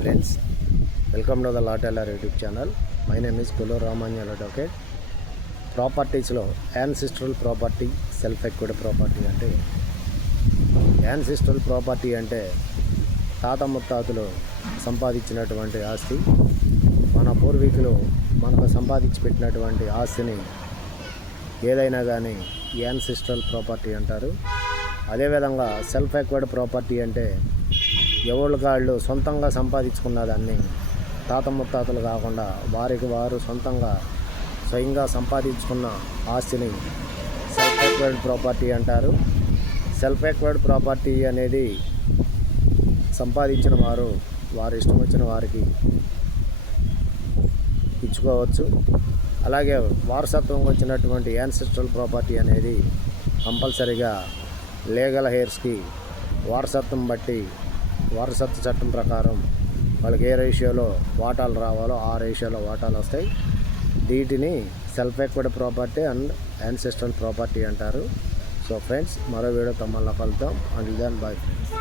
friends, welcome to the Law Teller YouTube channel. My name is Kulu Ramanyal Advocate. ప్రాపర్టీస్లో ancestral property, self acquired property అంటే ancestral property అంటే తాత ముత్తాతలు సంపాదించినటువంటి ఆస్తి, మన పూర్వీకులు మనకు సంపాదించి పెట్టినటువంటి ఆస్తిని ఏదైనా కానీ యాన్సిస్ట్రల్ ప్రాపర్టీ అంటారు. అదేవిధంగా సెల్ఫ్ ఎక్విడ్ ప్రాపర్టీ అంటే ఎవరు కాళ్ళు సొంతంగా సంపాదించుకున్న దాన్ని, తాత ముత్తాతలు కాకుండా వారికి వారు స్వయంగా సంపాదించుకున్న ఆస్తిని సెల్ఫ్ ఎక్వైర్డ్ ప్రాపర్టీ అంటారు. సెల్ఫ్ ఎక్వైర్డ్ ప్రాపర్టీ అనేది సంపాదించిన వారు వారి ఇష్టం వచ్చిన వారికి ఇచ్చుకోవచ్చు. అలాగే వారసత్వం వచ్చినటువంటి యాన్సిస్ట్రల్ ప్రాపర్టీ అనేది కంపల్సరీగా లీగల్ హెయిర్స్కి వారసత్వం బట్టి వారసత్వ చట్టం ప్రకారం వాళ్ళకి ఏ రేషియోలో వాటాలు రావాలో ఆ రేషియోలో వాటాలు వస్తాయి. వీటిని self acquired property and ancestral property అంటారు. సో ఫ్రెండ్స్, మరో వీడియోతో మళ్ళీ కలుద్దాం. And then bye friends.